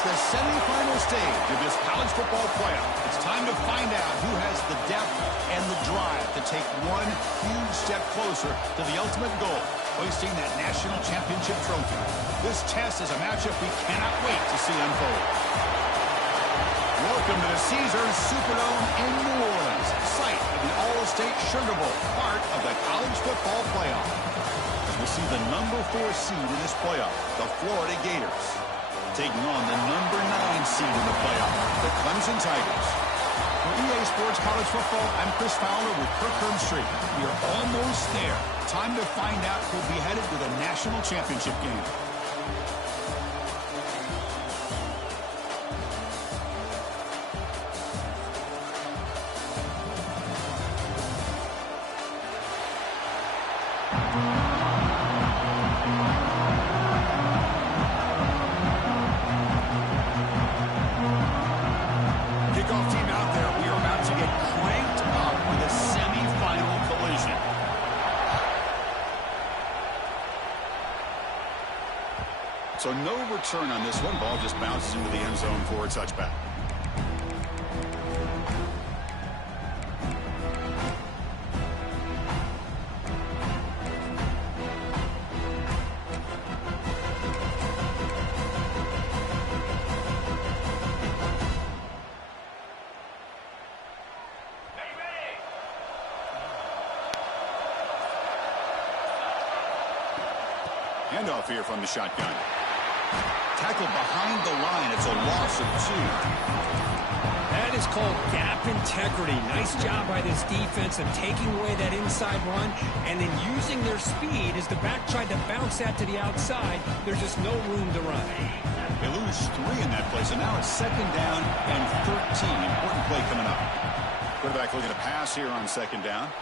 It's the semifinal stage of this college football playoff. It's time to find out who has the depth and the drive to take one huge step closer to the ultimate goal, hoisting that national championship trophy. This test is a matchup we cannot wait to see unfold. Welcome to the Caesars Superdome in New Orleans, site of the All-State Sugar Bowl, part of the college football playoff. We'll see the number 4 seed in this playoff, the Florida Gators, taking on the number 9 seed in the playoff, the Clemson Tigers. For EA Sports College Football, I'm Chris Fowler with Kirk Herbstreit. We are almost there. Time to find out who'll be headed to the national championship game. So no return on this one. Ball just bounces into the end zone for a touchback. Handoff here from the shotgun. Tackled behind the line. It's a loss of 2. That is called gap integrity. Nice job by this defense of taking away that inside run and then using their speed as the back tried to bounce that to the outside. There's just no room to run. They lose 3 in that play, so now it's 2nd down and 13. Important play coming up. Quarterback looking to pass here on 2nd down.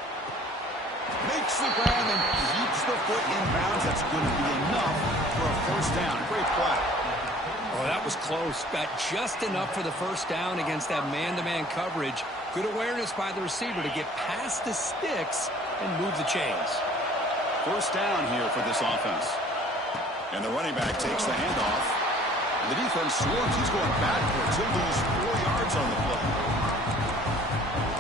Makes the grab and keeps the foot in bounds. That's going to be enough for a 1st down. Great play. Oh, that was close. Got just enough for the 1st down against that man-to-man coverage. Good awareness by the receiver to get past the sticks and move the chains. 1st down here for this offense. And the running back takes the handoff. And the defense swarms. He's going backwards. He'll lose 4 yards on the play.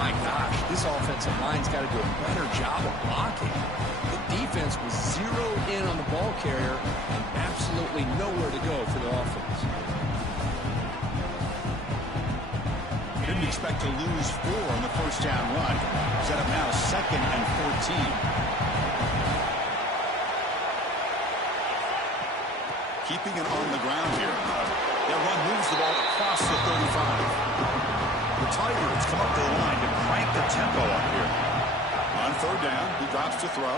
My gosh, this offensive line's got to do a better job of blocking. The defense was zeroed in on the ball carrier and absolutely nowhere to go for the offense. Didn't expect to lose 4 on the 1st down run. Set up now 2nd and 14. Keeping it on the ground here. That run moves the ball across the 35. The Tigers come up to the line to crank the tempo up here. On 3rd down, he drops to throw.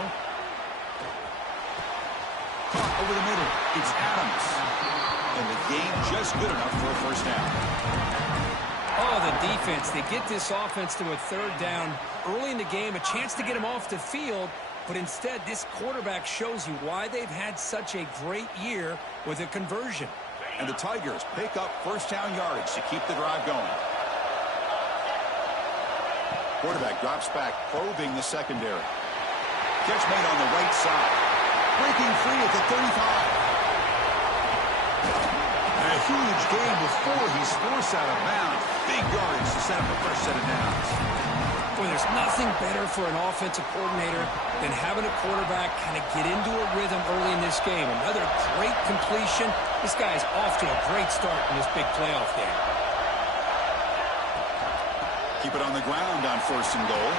Caught over the middle. It's Adams. And the game just good enough for a 1st down. Oh, the defense. They get this offense to a 3rd down early in the game, a chance to get him off the field. But instead, this quarterback shows you why they've had such a great year with a conversion. And the Tigers pick up 1st down yardage to keep the drive going. Quarterback drops back, probing the secondary. Catch made on the right side. Breaking free at the 35. And a huge gain before he's forced out of bounds. Big yardage to set up a fresh set of downs. Boy, there's nothing better for an offensive coordinator than having a quarterback kind of get into a rhythm early in this game. Another great completion. This guy's off to a great start in this big playoff game. Keep it on the ground on 1st and goal.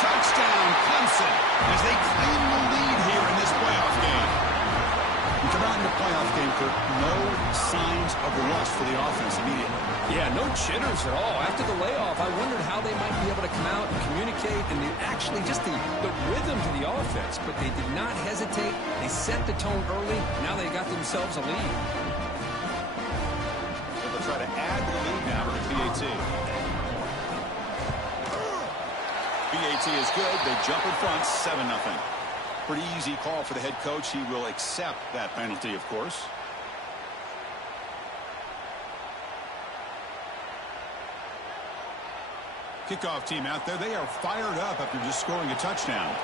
Touchdown, Clemson, as they claim the lead here in this playoff game. We come out in the playoff game, Kirk, no signs of rust for the offense immediately. Yeah, no jitters at all. After the layoff, I wondered how they might be able to come out and communicate and actually just the rhythm to the offense. But they did not hesitate. They set the tone early. Now they got themselves a lead. So they'll try to add the lead now to the PAT. PAT is good. They jump in front, 7-0. Pretty easy call for the head coach. He will accept that penalty, of course. Kickoff team out there. They are fired up after just scoring a touchdown.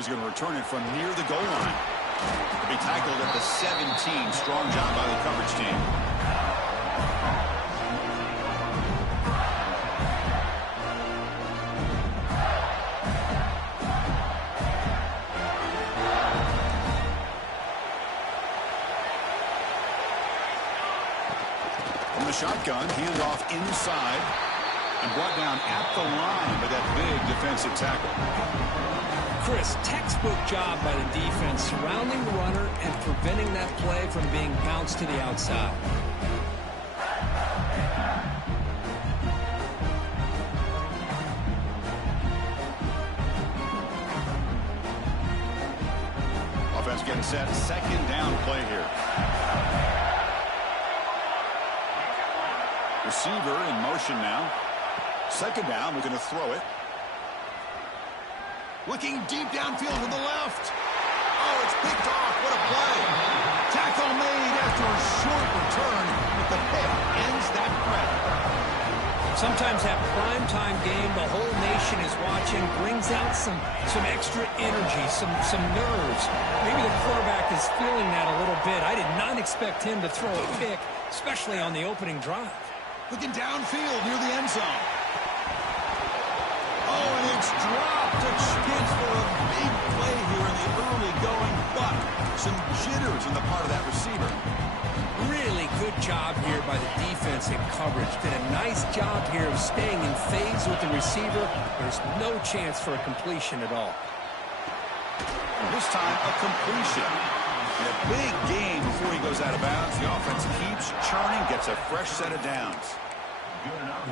He's going to return it from near the goal line. He'll be tackled at the 17. Strong job by the coverage team. From the shotgun, handoff inside and brought down at the line by that big defensive tackle. Chris, textbook job by the defense surrounding the runner and preventing that play from being bounced to the outside. Offense getting set. Second down play here. Receiver in motion now. Second down, we're going to throw it. Looking deep downfield to the left. Oh, it's picked off. What a play. Tackle made after a short return, but the pick ends that threat. Sometimes that primetime game, the whole nation is watching, brings out some extra energy, some nerves. Maybe the quarterback is feeling that a little bit. I did not expect him to throw a pick, especially on the opening drive. Looking downfield near the end zone. Oh, and it's dropped. A chance for a big play here in the early going, but some jitters on the part of that receiver. Really good job here by the defense in coverage. Did a nice job here of staying in phase with the receiver. There's no chance for a completion at all. And this time, a completion. In a big game before he goes out of bounds. The offense keeps churning, gets a fresh set of downs.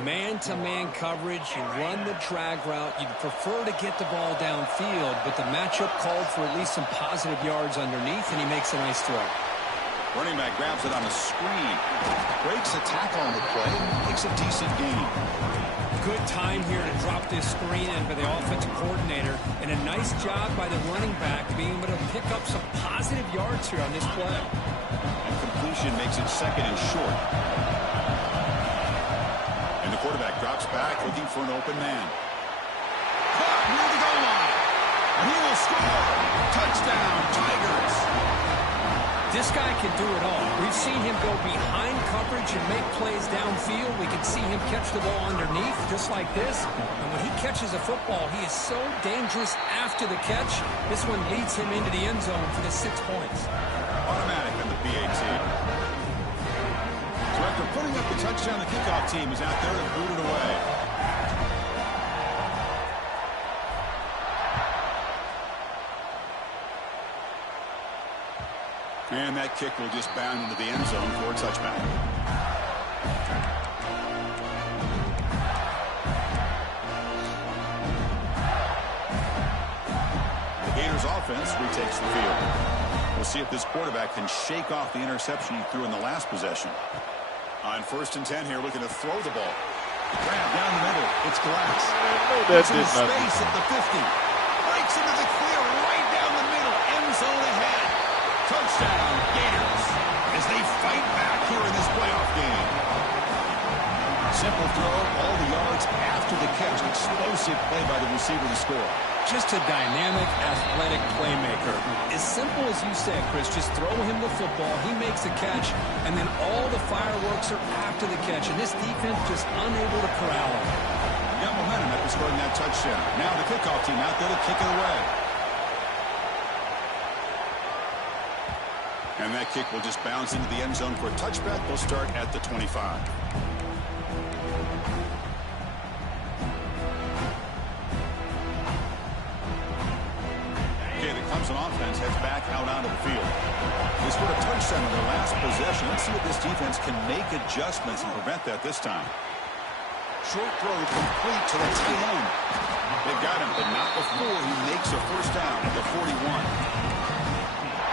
Man-to-man coverage, you run the drag route. You'd prefer to get the ball downfield, but the matchup called for at least some positive yards underneath, and he makes a nice throw. Running back grabs it on the screen. Breaks a tackle on the play. Makes a decent gain. Good time here to drop this screen in by the offensive coordinator, and a nice job by the running back being able to pick up some positive yards here on this play. And completion makes it second and short. And the quarterback drops back looking for an open man. Caught near the goal line. And he will score. Touchdown, Tigers. This guy can do it all. We've seen him go behind coverage and make plays downfield. We can see him catch the ball underneath just like this. And when he catches a football, he is so dangerous after the catch. This one leads him into the end zone for the 6 points. Automatic on the PAT. So after putting up the touchdown, the kickoff team is out there to boot it away. And that kick will just bound into the end zone for a touchback. The Gators offense retakes the field. We'll see if this quarterback can shake off the interception he threw in the last possession. On 1st and 10 here, looking to throw the ball. Grab down the middle. It's Glass. It's in space at the 50. Breaks into the clear right down the middle. End zone ahead. Touchdown, Gators, as they fight back here in this playoff game. Simple throw, all the yards after the catch. Explosive play by the receiver to score. Just a dynamic, athletic playmaker. As simple as you said, Chris, just throw him the football, he makes a catch, and then all the fireworks are after the catch, and this defense just unable to corral him. Got momentum after scoring that touchdown. Now the kickoff team out there to kick it away. And that kick will just bounce into the end zone for a touchback. They'll start at the 25. Okay, the Clemson offense heads back out onto the field. They scored a touchdown in their last possession. Let's see if this defense can make adjustments and prevent that this time. Short throw complete to the tight end. They got him, but not before he makes a first down at the 41.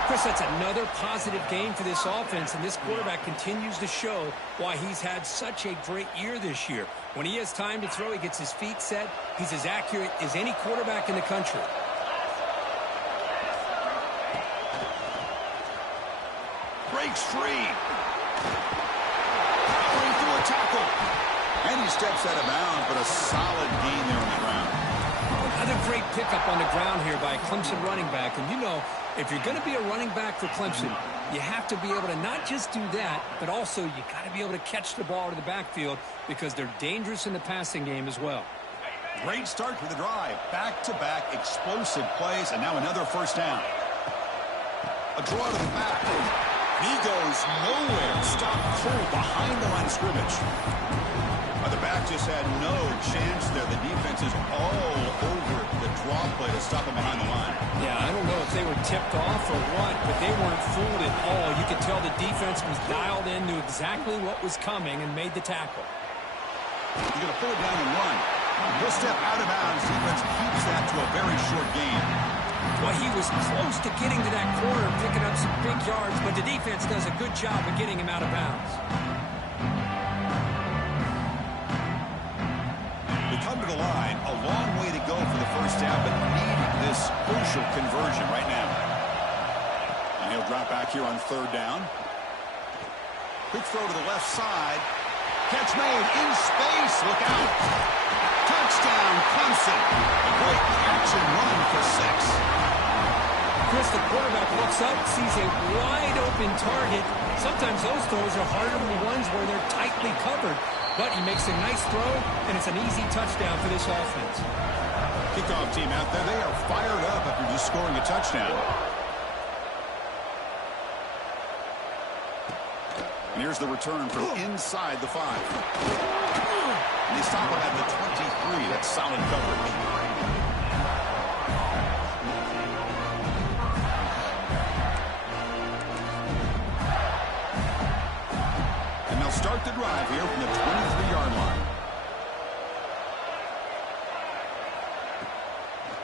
Chris, that's another positive game for this offense, and this quarterback continues to show why he's had such a great year this year. When he has time to throw, he gets his feet set. He's as accurate as any quarterback in the country. Breaks free. Powering through a tackle. And he steps out of bounds, but a solid gain there on the ground. I Another great pickup on the ground here by a Clemson running back. And you know, if you're going to be a running back for Clemson, you have to be able to not just do that, but also you got to be able to catch the ball to the backfield because they're dangerous in the passing game as well. Great start to the drive. Back-to-back explosive plays, and now another first down. A draw to the back. He goes nowhere. Stopped cold behind the line of scrimmage. The back just had no chance there. The defense is all over the draw play to stop him behind the line. Yeah, I don't know if they were tipped off or what, but they weren't fooled at all. You could tell the defense was dialed in, knew exactly what was coming, and made the tackle. He's going to pull it down and run. He'll step out of bounds. Defense keeps that to a very short gain. Well, he was close to getting to that corner, picking up some big yards, but the defense does a good job of getting him out of bounds. They come to the line, a long way to go for the first down, but needing this crucial conversion right now. And he'll drop back here on third down. Quick throw to the left side. Catch made in space. Look out. Touchdown, Clemson. A great catch and run for 6. Chris, the quarterback looks up, sees a wide-open target. Sometimes those throws are harder than the ones where they're tightly covered. But he makes a nice throw, and it's an easy touchdown for this offense. Kickoff team out there. They are fired up after just scoring a touchdown. And here's the return from inside the 5. And they stop him at the 23. That's solid coverage. And they'll start the drive here from the 23-yard line.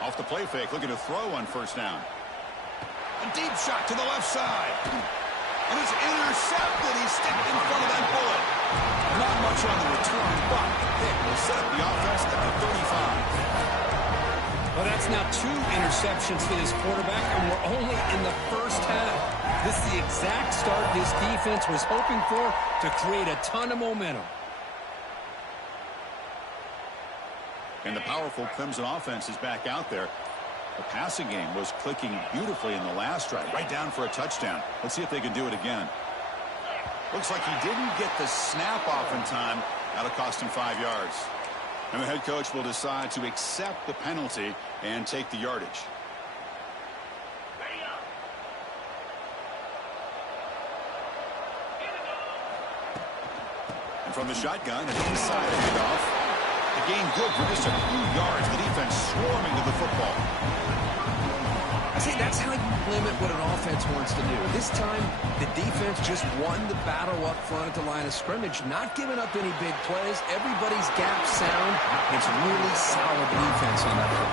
Off the play fake, looking to throw on first down. A deep shot to the left side. And it's intercepted. He's stepped in front of that bullet. Not much on the return, but the pick will set up the offense at the 35. Well, that's now 2 interceptions for this quarterback, and we're only in the first half. This is the exact start this defense was hoping for to create a ton of momentum. And the powerful Clemson offense is back out there. The passing game was clicking beautifully in the last drive, right down for a touchdown. Let's see if they can do it again. Looks like he didn't get the snap off in time. That'll cost him 5 yards. And the head coach will decide to accept the penalty and take the yardage. And from the shotgun, an inside handoff. The gain good for just a few yards. The defense swarming to the football. I say that's how you limit what an offense wants to do. This time, the defense just won the battle up front at the line of scrimmage, not giving up any big plays. Everybody's gap sound. It's really solid defense on that front.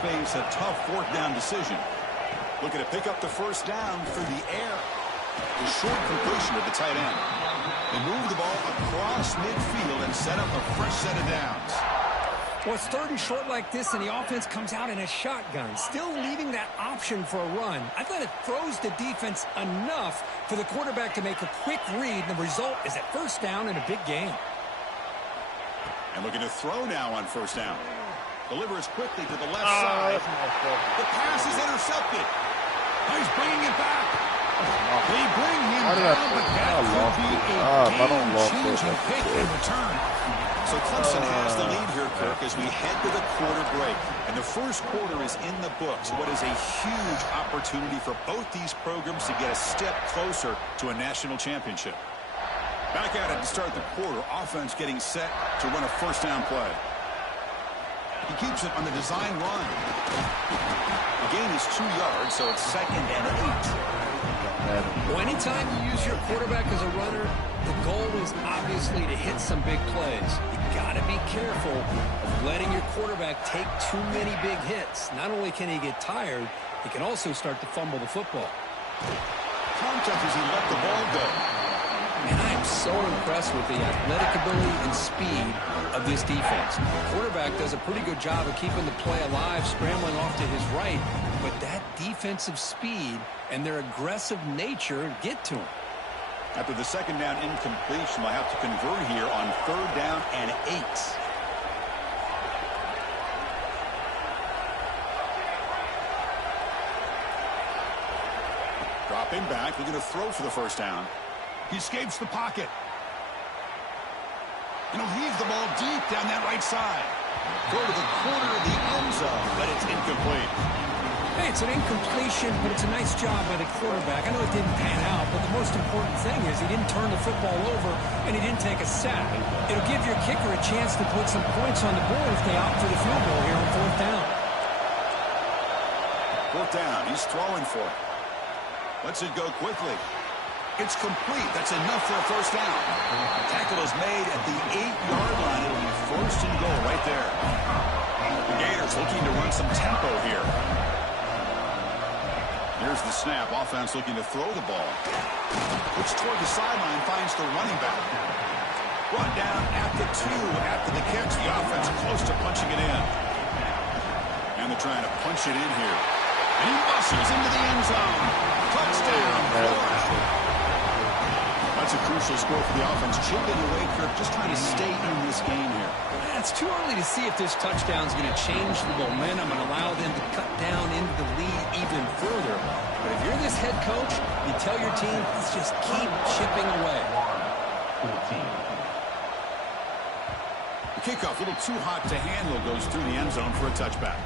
Face a tough fourth down decision. Looking to pick up the first down through the air. A short completion to the tight end. They move the ball across midfield and set up a fresh set of downs. Well, it's 3rd and short like this, and the offense comes out in a shotgun, still leaving that option for a run. I thought it throws the defense enough for the quarterback to make a quick read, and the result is a first down and a big gain. And looking to throw now on first down. Delivers quickly to the left side. The pass is intercepted. He's bringing it back. They bring him down, but that could be a game-changing pick in return. So Clemson has the lead here, Kirk, as we head to the quarter break. And the first quarter is in the books. What is a huge opportunity for both these programs to get a step closer to a national championship. Back at it to start the quarter. Offense getting set to run a first down play. He keeps it on the design run. The gain is 2 yards, so it's 2nd and 8. Well, anytime you use your quarterback as a runner, the goal is obviously to hit some big plays. You got to be careful of letting your quarterback take too many big hits. Not only can he get tired, he can also start to fumble the football. Contact as he let the ball go. Man, I am so impressed with the athletic ability and speed of this defense. Quarterback does a pretty good job of keeping the play alive, scrambling off to his right, but that defensive speed and their aggressive nature get to him. After the second down incompletion, they'll have to convert here on 3rd down and 8. Dropping back, they're going to throw for the first down. He escapes the pocket. And he'll heave the ball deep down that right side. Throw to the corner of the end zone, but it's incomplete. Hey, it's an incompletion, but it's a nice job by the quarterback. I know it didn't pan out, but the most important thing is he didn't turn the football over and he didn't take a sack. It'll give your kicker a chance to put some points on the board if they opt for the field goal here on 4th down. 4th down, he's throwing for it. Lets it go quickly. It's complete. That's enough for a first down. Tackle is made at the 8-yard line. It'll be 1st and goal right there. The Gators looking to run some tempo here. Here's the snap. Offense looking to throw the ball. Looks toward the sideline, finds the running back. Brought down at the 2 after the catch. The offense close to punching it in. And they're trying to punch it in here. And he muscles into the end zone. Touchdown, Florida. That's a crucial score for the offense. Chipping away, Kirk, just trying to stay in this game here. It's too early to see if this touchdown is going to change the momentum and allow them to cut down into the lead even further. But if you're this head coach, you tell your team, let's just keep chipping away. The kickoff, a little too hot to handle, goes through the end zone for a touchback.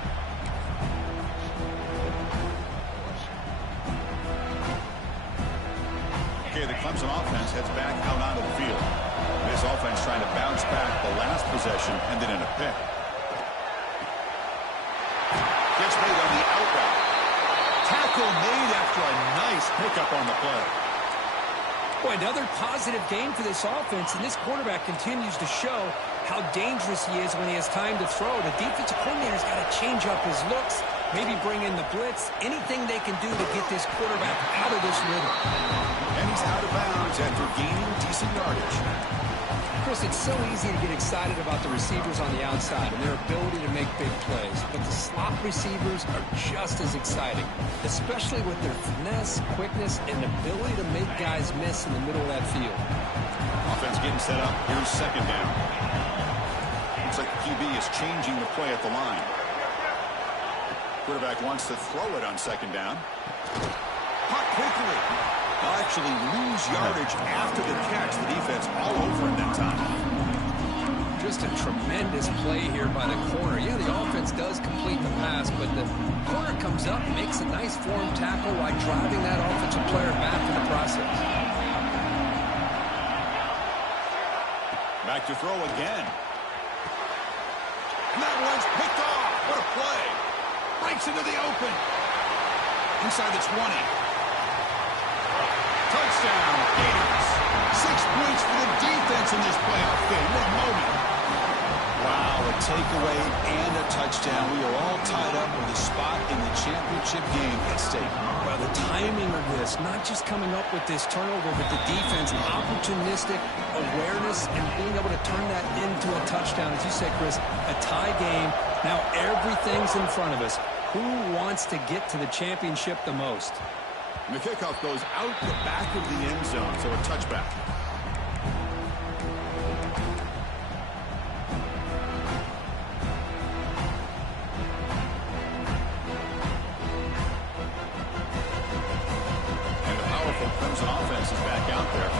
The Clemson offense heads back out onto the field. This offense trying to bounce back the last possession and then in a pick. Gets made on the out route. Tackle made after a nice pickup on the play. Boy, another positive game for this offense, and this quarterback continues to show how dangerous he is when he has time to throw. The defensive coordinator's got to change up his looks, maybe bring in the blitz, anything they can do to get this quarterback out of this rhythm. And he's out of bounds after gaining decent yardage. Chris, it's so easy to get excited about the receivers on the outside and their ability to make big plays, but the slot receivers are just as exciting, especially with their finesse, quickness, and ability to make guys miss in the middle of that field. Offense getting set up. Here's 2nd down. Looks like the QB is changing the play at the line. Quarterback wants to throw it on 2nd down. Caught quickly. They'll actually lose yardage after the catch. The defense all over it that time. Just a tremendous play here by the corner. Yeah, the offense does complete the pass, but the corner comes up, makes a nice form tackle while driving that offensive player back in the process. Back to throw again. And that one's picked off. What a play. Breaks into the open. Inside the 20. Touchdown, Gators. 6 points for the defense in this playoff game. What a moment. Wow, a takeaway and a touchdown. We are all tied up with a spot in the championship game at stake. Well, the timing of this, not just coming up with this turnover, but the defense, opportunistic awareness, and being able to turn that into a touchdown. As you said, Chris, a tie game. Now everything's in front of us. Who wants to get to the championship the most? And the kickoff goes out the back of the end zone, so a touchback. And the powerful Clemson offense is back out there.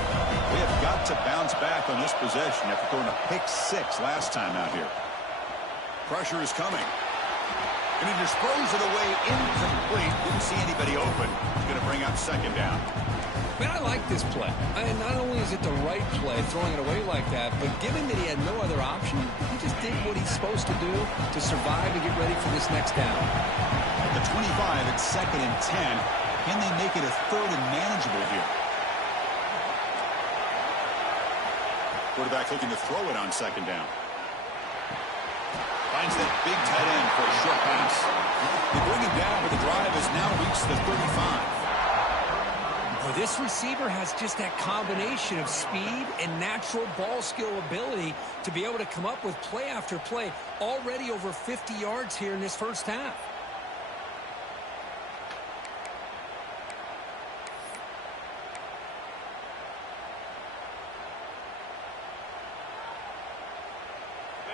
They have got to bounce back on this possession after throwing a pick 6 last time out here. Pressure is coming. And he just throws it away incomplete. Didn't see anybody open. He's going to bring up 2nd down. Man, I like this play. And not only is it the right play, throwing it away like that, but given that he had no other option, he just did what he's supposed to do to survive and get ready for this next down. At the 25, it's 2nd and 10. Can they make it a 3rd and manageable here? Quarterback looking to throw it on 2nd down. Finds that big tight end for a short pass. They bring him down, but the drive has now reached the 35. Well, This receiver has just that combination of speed and natural ball skill ability to be able to come up with play after play, already over 50 yards here in this first half.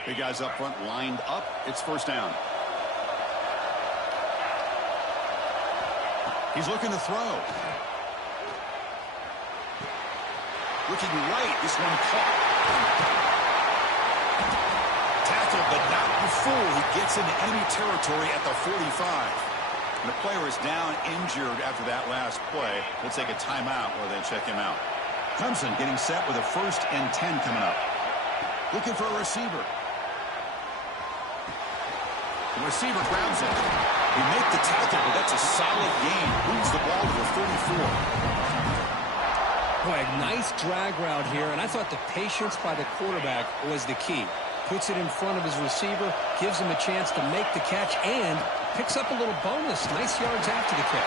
Big guys up front lined up. It's first down. He's looking to throw. Looking right. This one caught. Tackled, but not before he gets into enemy territory at the 45. And the player is down injured after that last play. We'll take a timeout while they check him out. Clemson getting set with a 1st and 10 coming up. Looking for a receiver. The receiver grabs it. He make the tackle, but that's a solid gain. Moves the ball to the 34. Boy, a nice drag route here, and I thought the patience by the quarterback was the key. Puts it in front of his receiver, gives him a chance to make the catch, and picks up a little bonus. Nice yards after the catch.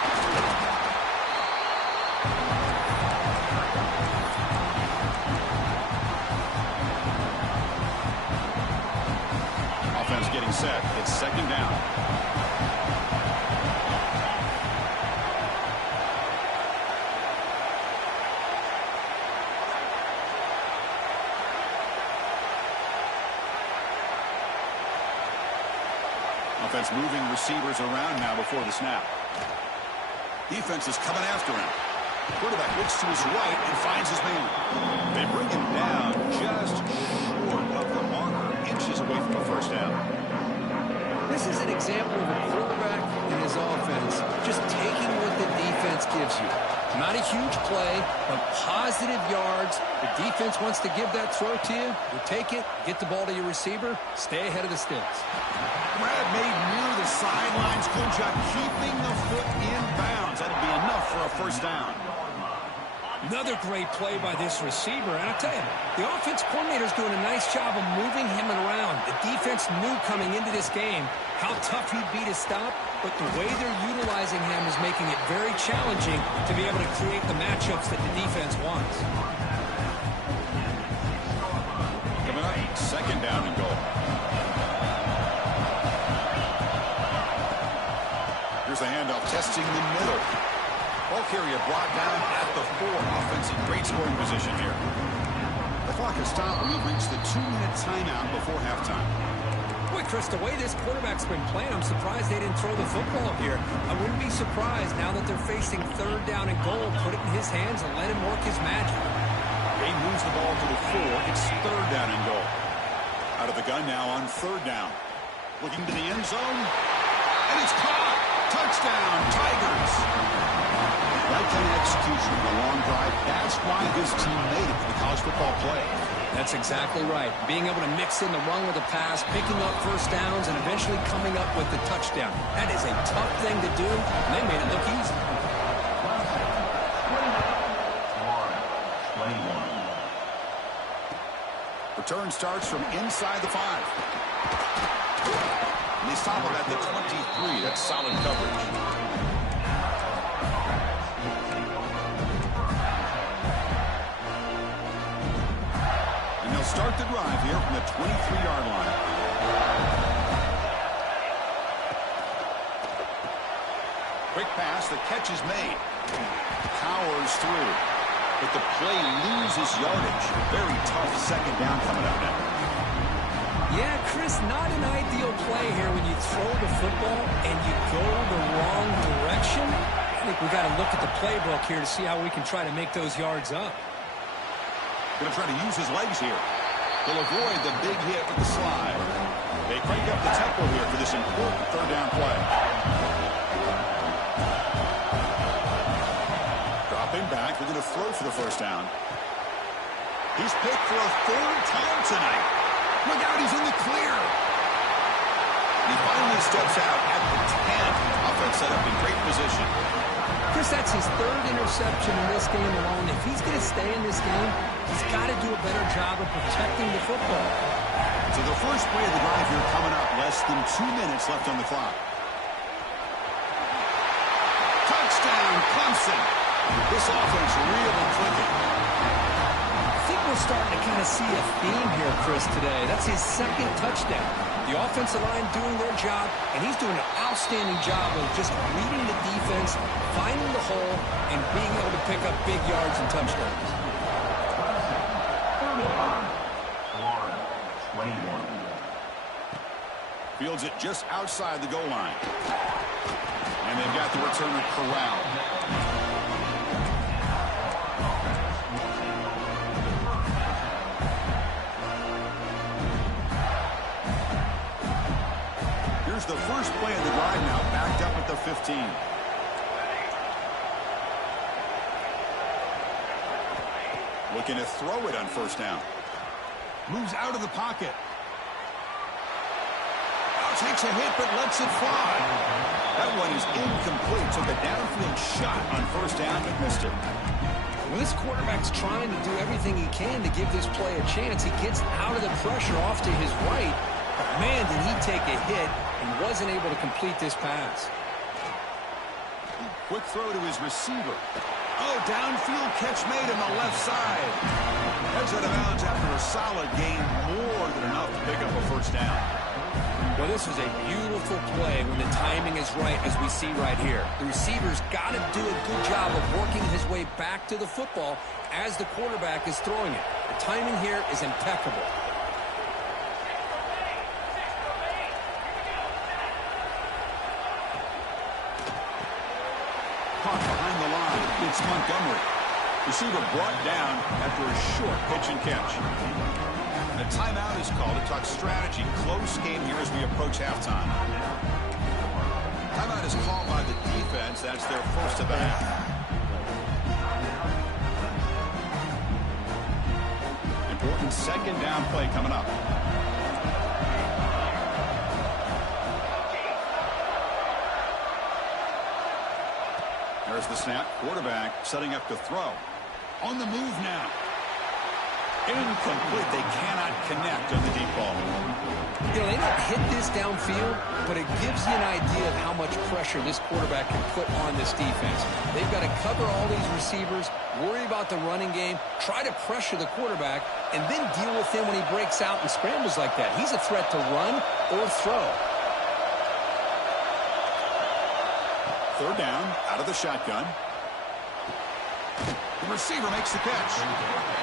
Offense getting set. It's 2nd down. Offense moving receivers around now before the snap. Defense is coming after him. Quarterback looks to his right and finds his man. They bring him down just short of the marker, inches away from the first down. This is an example of a quarterback and his offense just taking what the defense gives you. Not a huge play, but positive yards. The defense wants to give that throw to you. You take it, get the ball to your receiver, stay ahead of the sticks. Brad made near the sidelines. Good job keeping the foot in bounds. That'll be enough for a first down. Another great play by this receiver. And I'll tell you, the offense coordinator's doing a nice job of moving him around. The defense knew coming into this game how tough he'd be to stop, but the way they're utilizing him is making it very challenging to be able to create the matchups that the defense wants. Coming up, 2nd down and goal. Here's the handoff, testing the middle. Ball carrier brought down at the 4. Offense in great scoring position here. The clock has stopped. We've reached the 2-minute timeout before halftime. Boy, Chris, the way this quarterback's been playing, I'm surprised they didn't throw the football here. I wouldn't be surprised now that they're facing 3rd down and goal. Put it in his hands and let him work his magic. He moves the ball to the 4. It's 3rd down and goal. Out of the gun now on 3rd down. Looking to the end zone. And it's caught. Touchdown, Tigers. Right kind of execution of the long drive. That's why his team made it to the college football play. That's exactly right. Being able to mix in the run with the pass, picking up first downs, and eventually coming up with the touchdown. That is a tough thing to do, and they made it look easy. 21. Return starts from inside the 5. And they stop him at the 23. That's solid coverage. And they'll start the drive here from the 23-yard line. Quick pass. The catch is made. Powers through. But the play loses yardage. Very tough 2nd down coming up now. Yeah, Chris, not an ideal play here when you throw the football and you go the wrong direction. I think we've got to look at the playbook here to see how we can try to make those yards up. Going to try to use his legs here. He'll avoid the big hit with the slide. They crank up the tempo here for this important 3rd down play. Dropping back. They're going to throw for the first down. He's picked for a 3rd time tonight. Look out, he's in the clear. He finally steps out at the 10. Offense set up in great position. Chris, that's his 3rd interception in this game alone. If he's going to stay in this game, he's got to do a better job of protecting the football. So the first play of the drive here coming up. Less than 2 minutes left on the clock. Touchdown, Clemson. This offense really clicking. I think we're starting to kind of see a theme here, Chris, today. That's his second touchdown. The offensive line doing their job, and he's doing an outstanding job of just reading the defense, finding the hole, and being able to pick up big yards and touchdowns. Fields it just outside the goal line. And they've got the returner corralled. Here's the first play of the drive now, backed up at the 15. Looking to throw it on first down. Moves out of the pocket. Takes a hit, but lets it fly. That one is incomplete. Took a downfield shot on first down, but missed it. When this quarterback's trying to do everything he can to give this play a chance, he gets out of the pressure off to his right. But man, did he take a hit and wasn't able to complete this pass. Quick throw to his receiver. Oh, downfield catch made on the left side. Heads out of bounds after a solid gain, more than enough to pick up a first down. Well, this was a beautiful play when the timing is right, as we see right here. The receiver's got to do a good job of working his way back to the football as the quarterback is throwing it. The timing here is impeccable. Caught behind the line. It's Montgomery. Receiver brought down after a short pitch and catch. The timeout is called to talk strategy. Close game here as we approach halftime. Timeout is called by the defense. That's their first of the half. Important second down play coming up. There's the snap. Quarterback setting up to throw. On the move now. Incomplete. They cannot connect on the deep ball. You know, they don't hit this downfield, but it gives you an idea of how much pressure this quarterback can put on this defense. They've got to cover all these receivers, worry about the running game, try to pressure the quarterback, and then deal with him when he breaks out and scrambles like that. He's a threat to run or throw. Third down, out of the shotgun. The receiver makes the catch.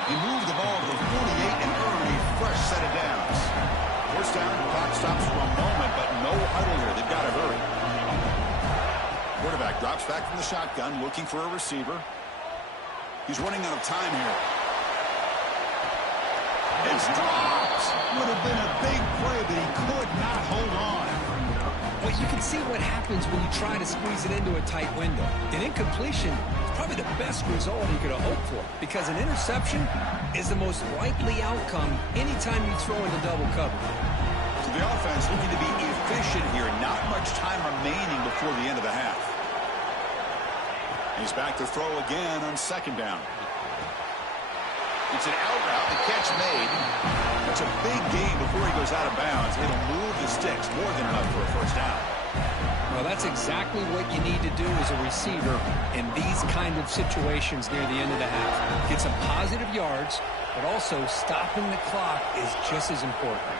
He moved the ball to the 48 and earned a fresh set of downs. First down, the clock stops for a moment, but no huddle here. They've got to hurry. Quarterback drops back from the shotgun, looking for a receiver. He's running out of time here. It's dropped! Would have been a big play, but he could not hold on. Well, you can see what happens when you try to squeeze it into a tight window. An incompletion is probably the best result you could have hoped for, because an interception is the most likely outcome anytime you throw into double cover. So the offense looking to be efficient here. Not much time remaining before the end of the half. He's back to throw again on second down. It's an out route, the catch made. That's a big gain before he goes out of bounds. It'll move the sticks, more than enough for a first down. Well, that's exactly what you need to do as a receiver in these kind of situations near the end of the half. Get some positive yards, but also stopping the clock is just as important.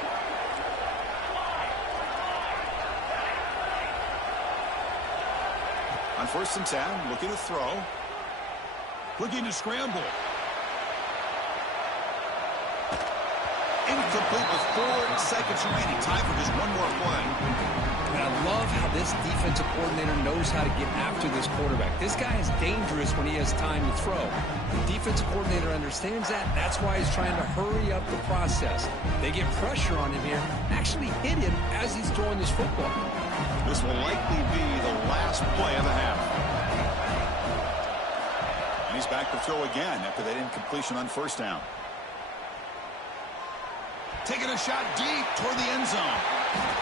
On first and 10, looking to throw. Looking to scramble. Incomplete with 4 seconds remaining. Time for just one more play. And I love how this defensive coordinator knows how to get after this quarterback. This guy is dangerous when he has time to throw. The defensive coordinator understands that. That's why he's trying to hurry up the process. They get pressure on him here, actually hit him as he's throwing this football. This will likely be the last play of the half. And he's back to throw again after that incompletion on first down. Taking a shot deep toward the end zone.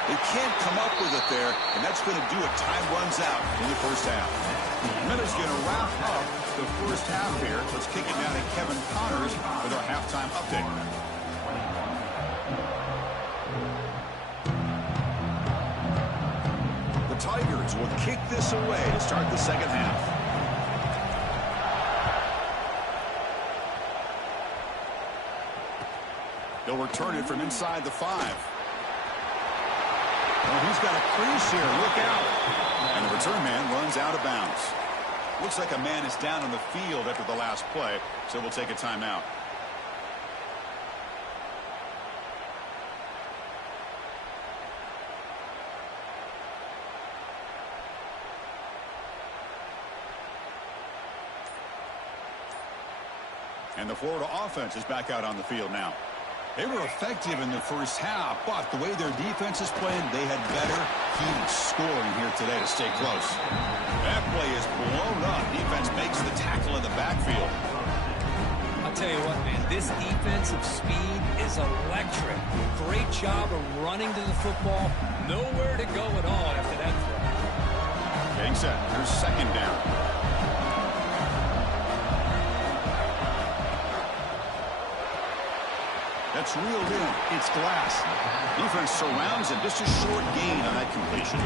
They can't come up with it there, and that's going to do it. Time runs out in the first half. And that is going to wrap up the first half here. Let's kick it down to Kevin Connors with our halftime update. The Tigers will kick this away to start the second half. He'll return it from inside the 5. Well, he's got a crease here. Look out. And the return man runs out of bounds. Looks like a man is down on the field after the last play, so we'll take a timeout. And the Florida offense is back out on the field now. They were effective in the first half, but the way their defense is playing, they had better keep scoring here today to stay close. That play is blown up. Defense makes the tackle in the backfield. I'll tell you what, man, this defensive speed is electric. Great job of running to the football. Nowhere to go at all after that throw. Getting set. Here's second down. That's reeled in. It's Glass. Defense surrounds him. Just a short gain on that completion.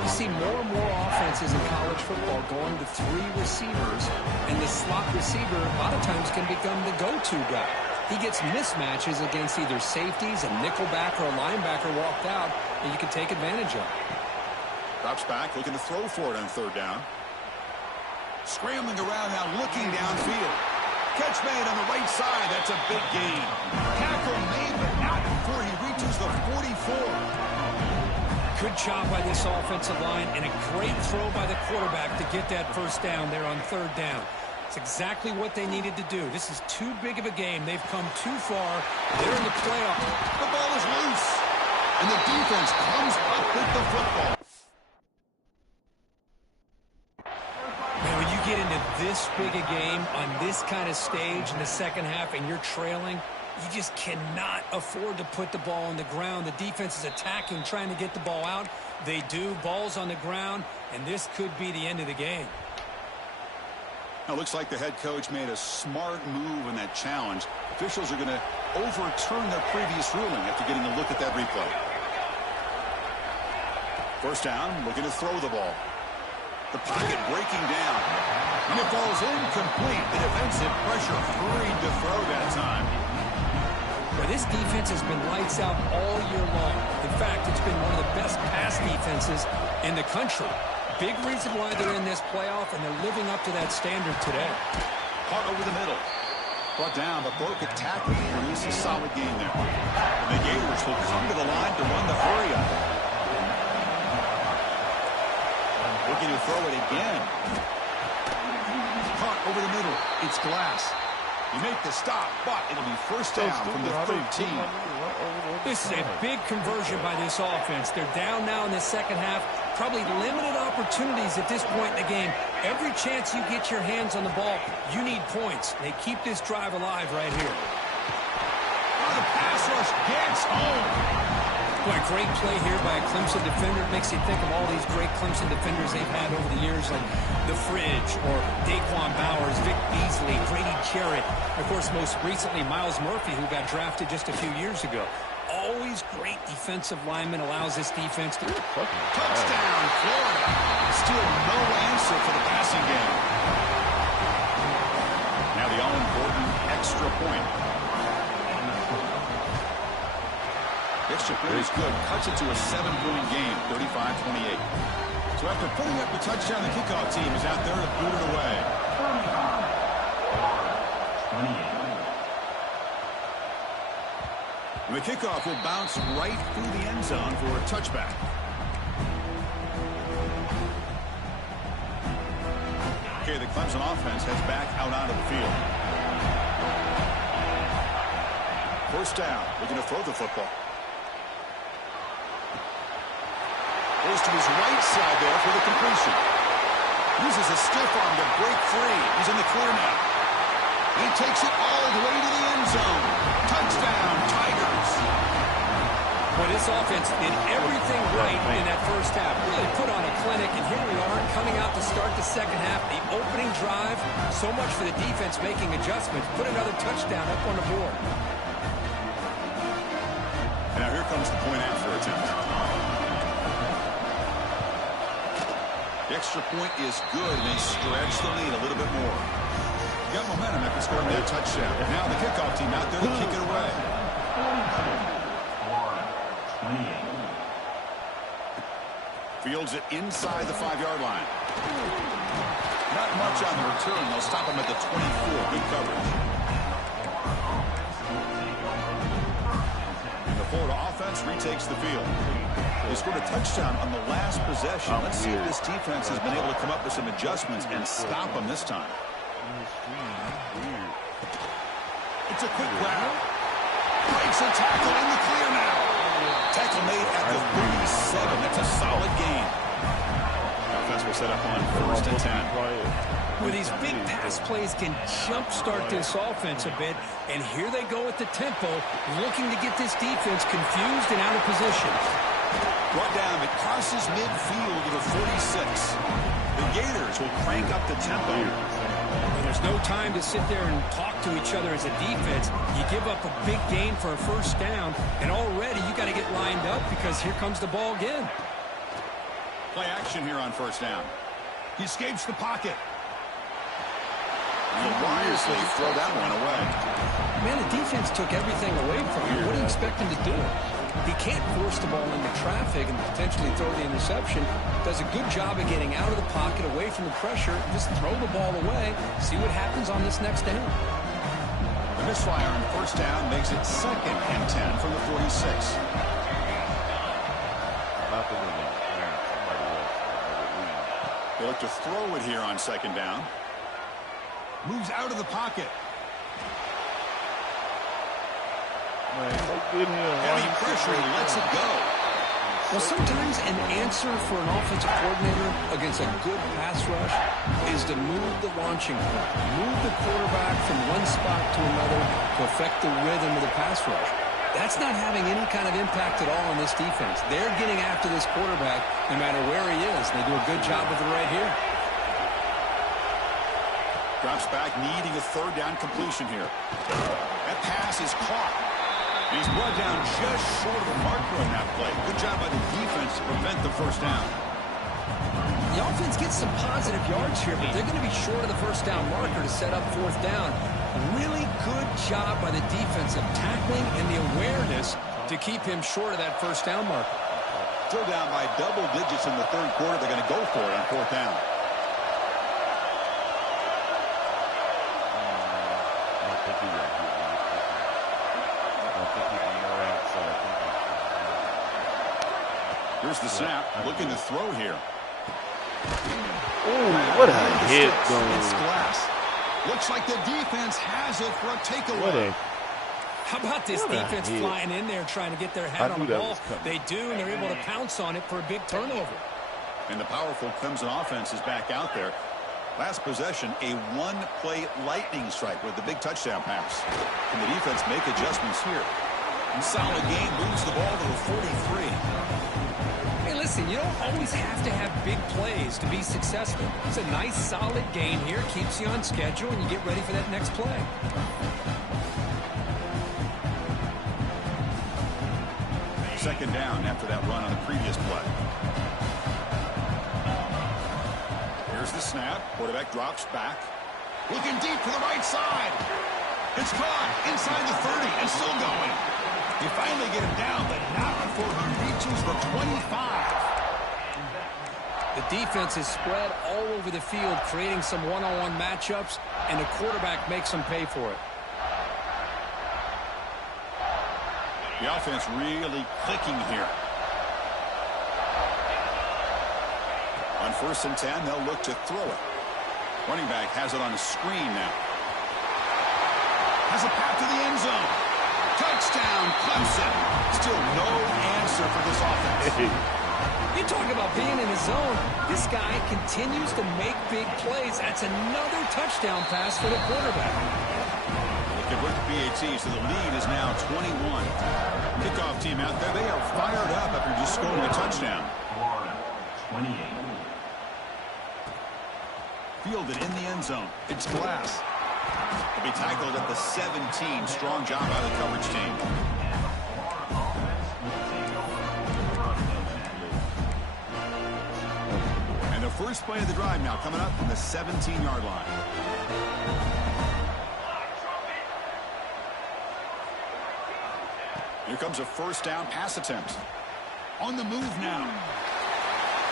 You see more and more offenses in college football going to 3 receivers, and the slot receiver a lot of times can become the go-to guy. He gets mismatches against either safeties, a nickelback, or a linebacker walked out, and you can take advantage of. Drops back, looking to throw for it on third down. Scrambling around now, looking downfield. Catch made on the right side. That's a big gain. Tackle made, but not before he reaches the 44. Good job by this offensive line, and a great throw by the quarterback to get that first down there on third down. It's exactly what they needed to do. This is too big of a game. They've come too far. They're in the playoff. The ball is loose, and the defense comes up with the football. When you get into this big a game on this kind of stage in the second half and you're trailing, you just cannot afford to put the ball on the ground. The defense is attacking, trying to get the ball out. They do. Ball's on the ground, and this could be the end of the game. Now, looks like the head coach made a smart move in that challenge. Officials are going to overturn their previous ruling after getting a look at that replay. First down, looking to throw the ball. The pocket breaking down. And it falls incomplete. The defensive pressure hurried to throw that time. Well, this defense has been lights out all year long. In fact, it's been one of the best pass defenses in the country. Big reason why they're in this playoff, and they're living up to that standard today. Caught over the middle. Brought down, but broke a tackle to produce a solid gain there. And the Gators will come to the line to run the hurry up. Looking to throw it again. Caught over the middle. It's Glass. You make the stop, but it'll be first down from the 13. This is a big conversion by this offense. They're down now in the second half. Probably limited opportunities at this point in the game. Every chance you get your hands on the ball, you need points. They keep this drive alive right here. Oh, the pass rush gets home. Boy, great play here by a Clemson defender. Makes you think of all these great Clemson defenders they've had over the years, like The Fridge or Daquan Bowers, Vic Beasley, Grady Jarrett. Of course, most recently, Miles Murphy, who got drafted just a few years ago. Always great defensive lineman, allows this defense to... Touchdown, Florida. Still no answer for the passing game. Now the all-important extra point. The extra point is good. Cuts it to a 7-point game, 35-28. So after putting up the touchdown, the kickoff team is out there to boot it away. And the kickoff will bounce right through the end zone for a touchback. Okay, the Clemson offense heads back out onto the field. First down, looking to throw the football. Goes to his right side there for the completion. Uses a stiff arm to break free. He's in the clear now. He takes it all the way to the end zone. Touchdown, Tigers. Well, this offense did everything right in that first half. Really put on a clinic, and here we are coming out to start the second half. The opening drive, so much for the defense making adjustments. Put another touchdown up on the board. And now here comes the point after attempt. The extra point is good, and they stretch the lead a little bit more. got momentum after scoring that touchdown. Now the kickoff team out there to kick it away. Fields it inside the 5-yard line. Not much on the return. They'll stop him at the 24. Good coverage. And the Florida offense retakes the field. They scored a touchdown on the last possession. Let's see if this defense has been able to come up with some adjustments and stop them this time. It's a quick grab. Breaks a tackle in the clear now. Tackle made at the 37. That's a solid gain. The offense will set up on 1st and 10. With these big pass plays can jumpstart this offense a bit. And here they go at the tempo, looking to get this defense confused and out of position. Brought down, it crosses midfield to the 46. The Gators will crank up the tempo. And there's no time to sit there and talk to each other as a defense. You give up a big gain for a 1st down, and already you got to get lined up because here comes the ball again. Play action here on 1st down. He escapes the pocket. He'll wisely throw that one away. Man, the defense took everything away from him. What do you expect him to do? He can't force the ball into traffic and potentially throw the interception. Does a good job of getting out of the pocket, away from the pressure. Just throw the ball away. See what happens on this next down. The misfire on 1st down makes it 2nd and 10 from the 46. They look to throw it here on 2nd down. Moves out of the pocket. Heavy pressure, he lets it go. Well, sometimes an answer for an offensive coordinator against a good pass rush is to move the launching point. Move the quarterback from one spot to another to affect the rhythm of the pass rush. That's not having any kind of impact at all on this defense. They're getting after this quarterback no matter where he is. They do a good job of it right here. Drops back, needing a 3rd down completion here. That pass is caught. He's brought down just short of the marker on that play. Good job by the defense to prevent the 1st down. The offense gets some positive yards here, but they're going to be short of the 1st down marker to set up 4th down. Really good job by the defense of tackling and the awareness to keep him short of that 1st down marker. Still down by double digits in the 3rd quarter. They're going to go for it on 4th down. Here's the snap, looking to throw here. Oh, what a hit, It's glass. Looks like the defense has it for a takeaway. How about this defense flying in there trying to get their hand on the ball? They do, and they're able to pounce on it for a big turnover. And the powerful Clemson offense is back out there. Last possession, a 1-play lightning strike with the big touchdown pass. Can the defense make adjustments here? Solid game, moves the ball to the 43. Hey, listen, you don't always have to have big plays to be successful. It's a nice, solid game here. Keeps you on schedule, and you get ready for that next play. Second down after that run on the previous play. Here's the snap. Quarterback drops back. Looking deep to the right side. It's caught inside the 30 and still going. You finally get him down, but not before he reaches the 25. The defense is spread all over the field, creating some one-on-one matchups, and the quarterback makes them pay for it. The offense really clicking here. On 1st and 10, they'll look to throw it. Running back has it on a screen now. Has a path to the end zone. Touchdown, Clemson. Still no answer for this offense. You talk about being in the zone. This guy continues to make big plays. That's another touchdown pass for the quarterback. They convert the PAT, so the lead is now 21. Kickoff team out there. They are fired up after just scoring a touchdown. 28. Fielded in the end zone. It's Glass. He'll be tackled at the 17. Strong job by the coverage team. And the first play of the drive now coming up from the 17-yard line. Here comes a first down pass attempt. On the move now.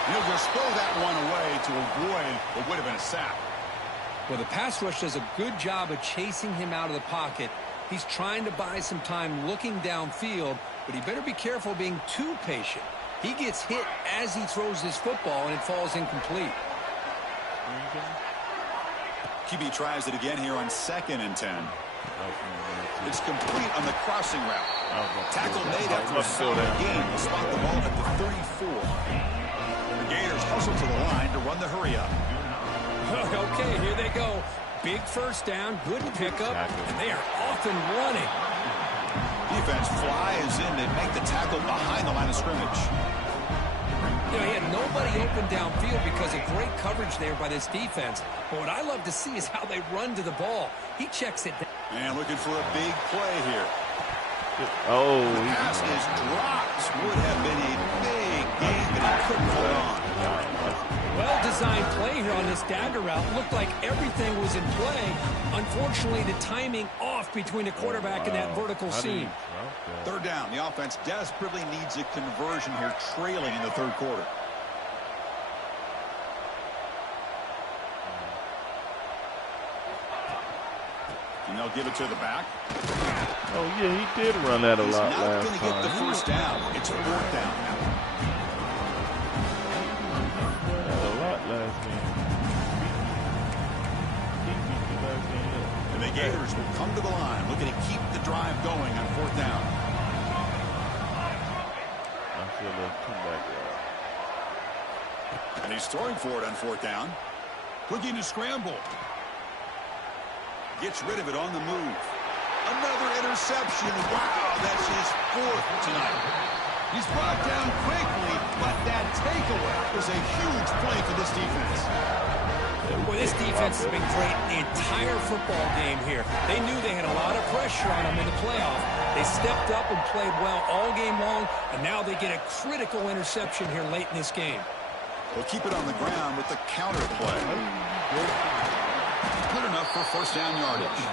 He'll just throw that one away to avoid what would have been a sack. Well, the pass rush does a good job of chasing him out of the pocket. He's trying to buy some time looking downfield, but he better be careful being too patient. He gets hit as he throws this football, and it falls incomplete. QB tries it again here on 2nd and 10. It's complete on the crossing route. Tackle made after a solid gain. Will spot the ball at the 34. The Gators hustle to the line to run the hurry up. Okay, here they go. Big first down, good pickup, and they are off and running. Defense flies in. They make the tackle behind the line of scrimmage. You know, he had nobody open downfield because of great coverage there by this defense. But what I love to see is how they run to the ball. He checks it down. And looking for a big play here. Oh, the pass is dropped. Would have been a big game, but he couldn't hold on. Well-designed play here on this dagger route. Looked like everything was in play. Unfortunately, the timing off between the quarterback and that vertical seam. Third down. The offense desperately needs a conversion here, trailing in the third quarter. And they'll give it to the back. Oh, yeah, he did run that a lot last time. He's not going to get the first down. It's a fourth down now. A lot last game. And the Gators will come to the line, looking to keep the drive going on fourth down. I feel a comeback there. And he's throwing for it on fourth down. Looking to scramble. Gets rid of it on the move. Another interception. Wow, that's his fourth tonight. He's brought down quickly, but that takeaway was a huge play for this defense. Well, this defense has been great the entire football game here. They knew they had a lot of pressure on them in the playoff. They stepped up and played well all game long, and now they get a critical interception here late in this game. We'll keep it on the ground with the counter play. Good enough for first down yardage.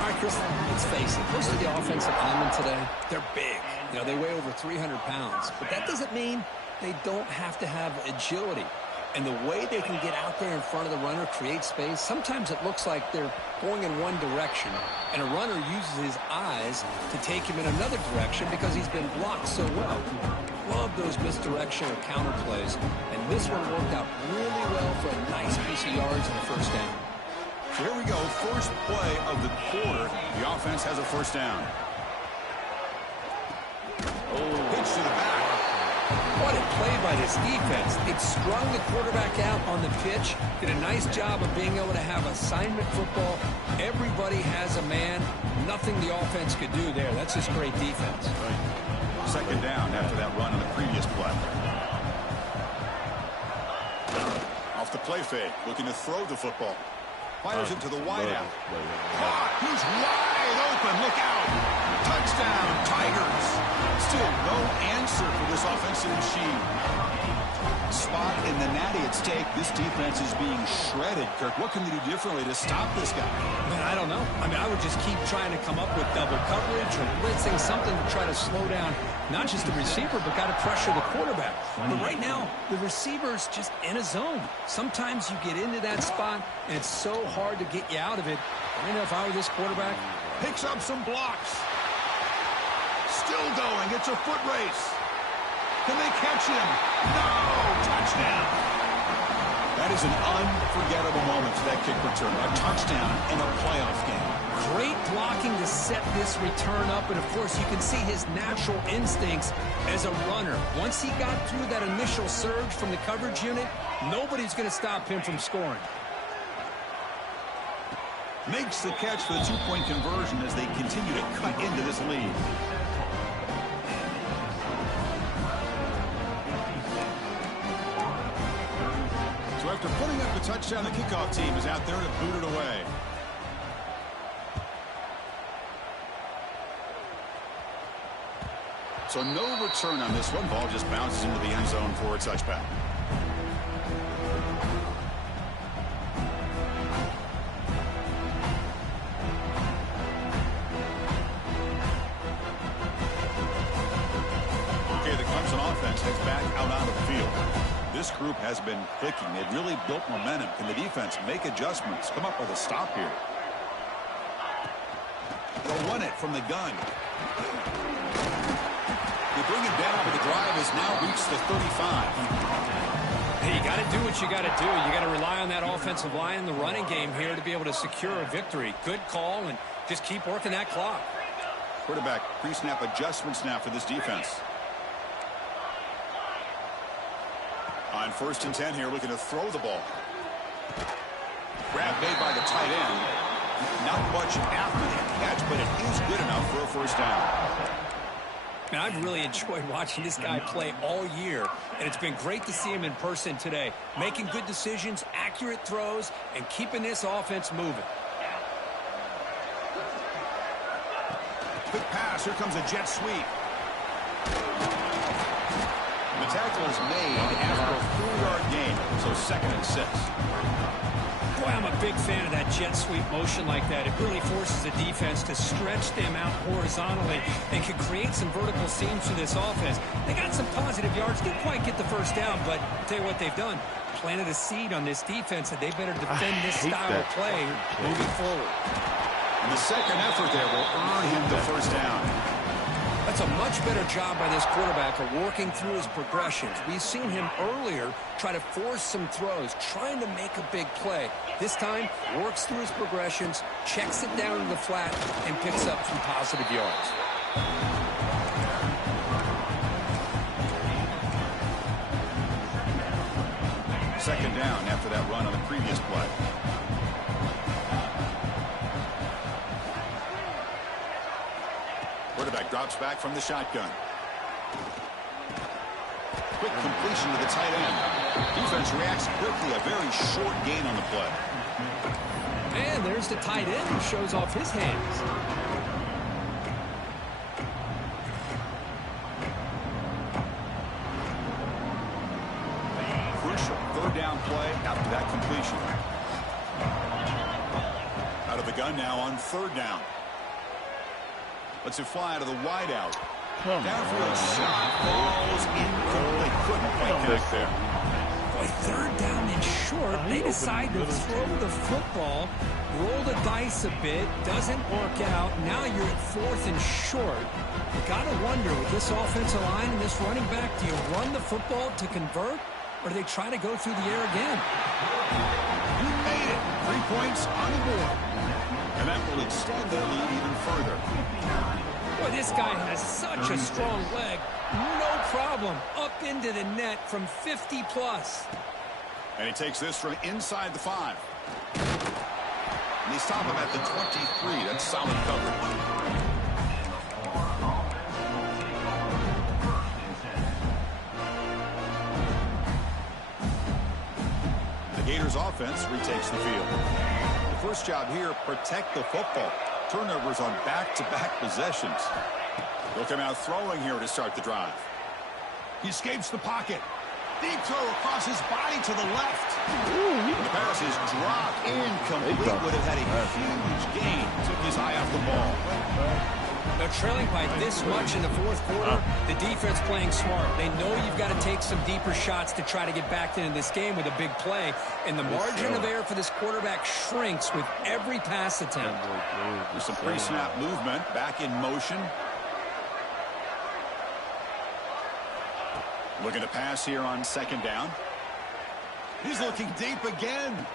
All right, Chris, let's face it. Most of the offensive linemen today, they're big. You know, they weigh over 300 pounds. But that doesn't mean they don't have to have agility. And the way they can get out there in front of the runner, create space, sometimes it looks like they're going in one direction, and a runner uses his eyes to take him in another direction because he's been blocked so well. Love those misdirection or counter plays, and this one worked out really well for a nice piece of yards in the first down. Here we go, first play of the quarter. The offense has a first down. Pitch to the back. What a play by this defense. It strung the quarterback out on the pitch, did a nice job of being able to have assignment football. Everybody has a man. Nothing the offense could do there. That's just great defense. Second down after that run on the previous play. Off the play fake, looking to throw the football. Fires it to the wideout. He's wide open. Look out. Touchdown, Tigers. Still no answer for this offensive machine. Spot in the natty at stake. This defense is being shredded. Kirk, what can they do differently to stop this guy? Man, I don't know. I mean, I would just keep trying to come up with double coverage or blitzing, something to try to slow down not just the receiver, but got to pressure the quarterback. But right now, the receiver's just in a zone. Sometimes you get into that spot, and it's so hard to get you out of it. I know if I were this quarterback. Picks up some blocks. Still going. It's a foot race. Can they catch him? No! Touchdown! That is an unforgettable moment for that kick return. A touchdown in a playoff game. Great blocking to set this return up, and of course you can see his natural instincts as a runner. Once he got through that initial surge from the coverage unit, nobody's going to stop him from scoring. Makes the catch for the two-point conversion as they continue to cut into this lead. So after putting up the touchdown, the kickoff team is out there to boot it away. So no return on this one. Ball just bounces into the end zone for a touchback. this group has been clicking. They've really built momentum. Can the defense make adjustments? Come up with a stop here. They'll run it from the gun. They bring it down, but the drive has now reached the 35. Hey, you got to do what you got to do. You got to rely on that offensive line in the running game here to be able to secure a victory. Good call, and just keep working that clock. Quarterback pre-snap adjustments now for this defense. On 1st and 10 here, looking to throw the ball. Grab made by the tight end. Not much after the catch, but it is good enough for a first down. Man, I've really enjoyed watching this guy play all year, and it's been great to see him in person today, making good decisions, accurate throws, and keeping this offense moving. Quick pass. Here comes a jet sweep. The tackle is made after a 4-yard gain, so 2nd and 6. Boy, I'm a big fan of that jet sweep motion like that. It really forces the defense to stretch them out horizontally and can create some vertical seams for this offense. They got some positive yards. Didn't quite get the first down, but I'll tell you what they've done. Planted a seed on this defense, and they better defend this style of play moving forward. And the second effort there will earn him the first down. That's a much better job by this quarterback of working through his progressions. We've seen him earlier try to force some throws, trying to make a big play. This time, works through his progressions, checks it down to the flat, and picks up some positive yards. Second down after that run on the previous play. Quarterback drops back from the shotgun. Quick completion to the tight end. Defense reacts quickly. A very short gain on the play. And there's the tight end who shows off his hands. Crucial 3rd down play after that completion. Out of the gun now on 3rd down. Lets it fly to the wideout. Downfield shot falls incomplete. Couldn't quite connect there. Boy, 3rd down and short. They decide to throw the football, roll the dice a bit, doesn't work out. Now you're at 4th and short. You got to wonder, with this offensive line and this running back, do you run the football to convert, or do they try to go through the air again? You made it. 3 points on the board. And that will extend their lead even further. Boy, this guy has such a strong leg. No problem. Up into the net from 50+. And he takes this from inside the 5. And they stop him at the 23. That's solid coverage. The Gators offense retakes the field. The first job here, protect the football. Turnovers on back-to-back possessions. He'll come out throwing here to start the drive. He escapes the pocket. Deep throw across his body to the left. The pass is dropped. Incomplete. Would have had a huge gain. Took his eye off the ball. They're trailing by this much in the 4th quarter. The defense playing smart. They know you've got to take some deeper shots to try to get back into this game with a big play. And the margin of error for this quarterback shrinks with every pass attempt. There's some pre-snap movement. Back in motion. Looking to pass here on 2nd down. He's looking deep again.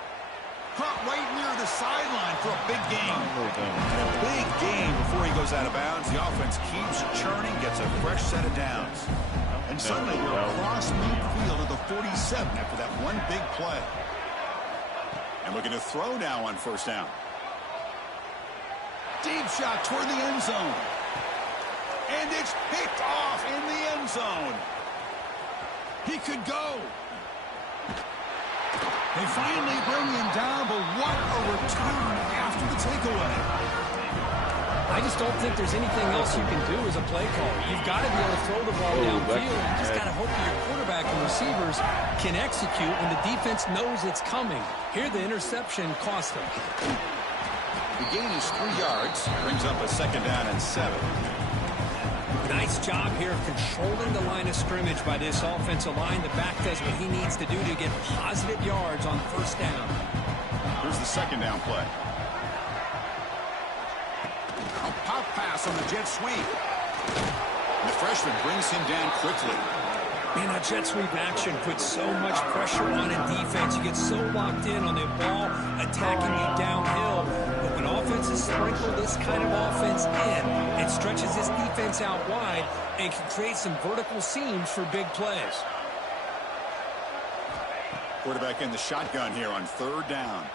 Caught right near the sideline for a big gain. And a big gain before he goes out of bounds. The offense keeps churning, gets a fresh set of downs. And suddenly you're across midfield at the 47 after that one big play. And looking to throw now on 1st down. Deep shot toward the end zone. And it's picked off in the end zone. He could go. They finally bring him down, but what a return after the takeaway. I just don't think there's anything else you can do as a play caller. You've got to be able to throw the ball downfield. You just got to hope that your quarterback and receivers can execute when the defense knows it's coming. Here, the interception cost them. The gain is 3 yards. Brings up a 2nd down and 7. Nice job here of controlling the line of scrimmage by this offensive line. The back does what he needs to do to get positive yards on first down. Here's the second down play. A pop pass on the jet sweep. The freshman brings him down quickly. Man, that jet sweep action puts so much pressure on a defense. You get so locked in on the ball attacking you downhill. But when offenses sprinkle this kind of offense in, it stretches this defense out wide and can create some vertical seams for big plays. Quarterback in the shotgun here on third down.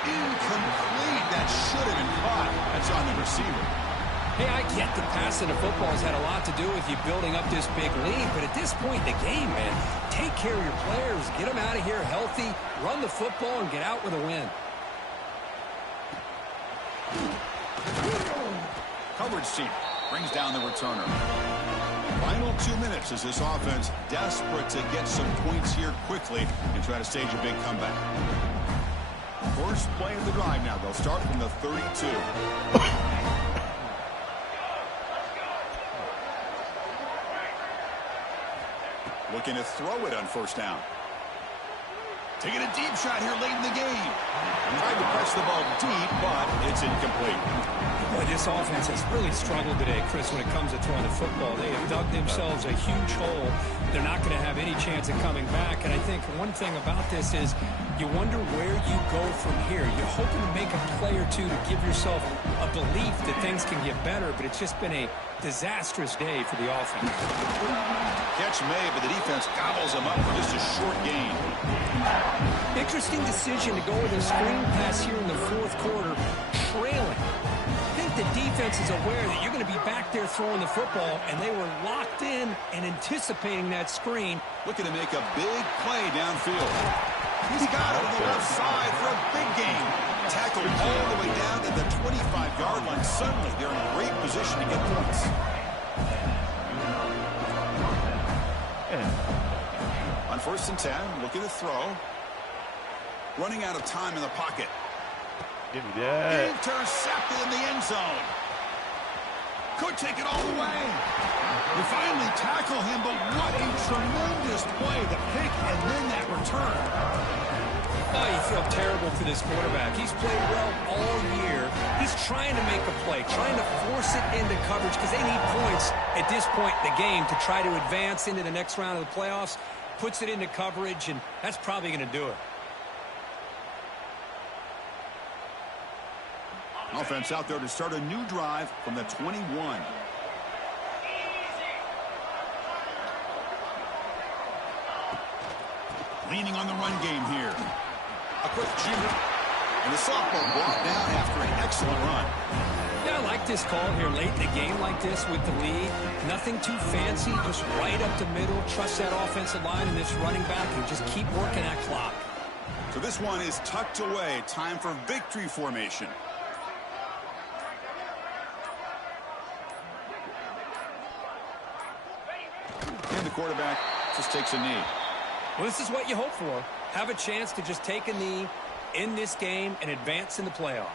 Incomplete. That should have been caught. That's on the receiver. Hey, I get the passing of football has had a lot to do with you building up this big lead, but at this point in the game, man, take care of your players, get them out of here healthy, run the football, and get out with a win. Coverage team brings down the returner. Final 2 minutes as this offense desperate to get some points here quickly and try to stage a big comeback. First play of the drive now. They'll start from the 32. Looking to throw it on first down. Taking a deep shot here late in the game. Tried to press the ball deep, but it's incomplete. Boy, this offense has really struggled today, Chris, when it comes to throwing the football. They have dug themselves a huge hole. They're not going to have any chance of coming back. And I think one thing about this is you wonder where you go from here. You're hoping to make a play or two to give yourself a belief that things can get better, but it's just been a disastrous day for the offense. Catch made, but the defense gobbles them up for just a short gain. Interesting decision to go with a screen pass here in the fourth quarter, trailing. I think the defense is aware that you're going to be back there throwing the football, and they were locked in and anticipating that screen. Looking to make a big play downfield. He's got it on the left side for a big gain. Tackled all the way down to the 25-yard line. Suddenly, they're in a great position to get points. On first and 10, looking to throw. Running out of time in the pocket. Give me that. Intercepted in the end zone. Could take it all the way. They finally tackle him, but what a tremendous play. The pick and then that return. Oh, you feel terrible for this quarterback. He's played well all year. He's trying to make a play, trying to force it into coverage because they need points at this point in the game to try to advance into the next round of the playoffs. Puts it into coverage, and that's probably going to do it. Offense out there to start a new drive from the 21. Leaning on the run game here. A quick shoot. And the sophomore brought down after an excellent run. Yeah, I like this call here late in the game like this with the lead. Nothing too fancy, just right up the middle. Trust that offensive line and this running back and just keep working that clock. So this one is tucked away. Time for victory formation. And the quarterback just takes a knee. Well, this is what you hope for. Have a chance to just take a knee in this game and advance in the playoff.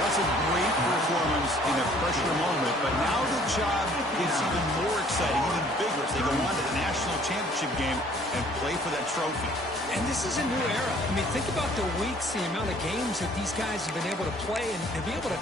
That's a great performance in a pressure moment, but now the job gets even more exciting, even bigger as they go on to the national championship game and play for that trophy. And this is a new era. I mean, think about the weeks, the amount of games that these guys have been able to play and be able to